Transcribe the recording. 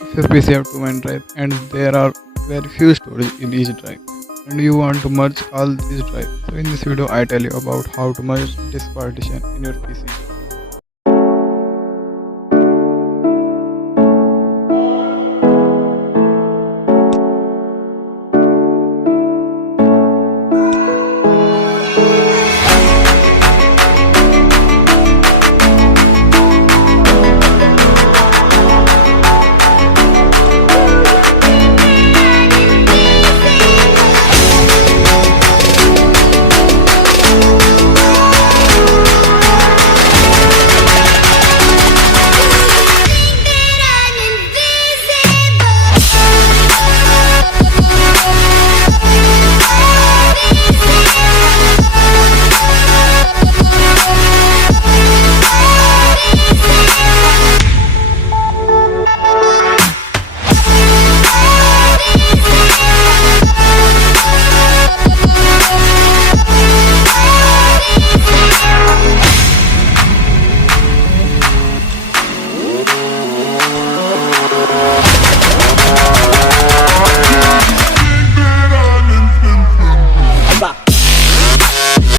If your PC have two main drive and there are very few storage in each drive and you want to merge all these drives. So in this video I tell you about how to merge disk partition in your PC.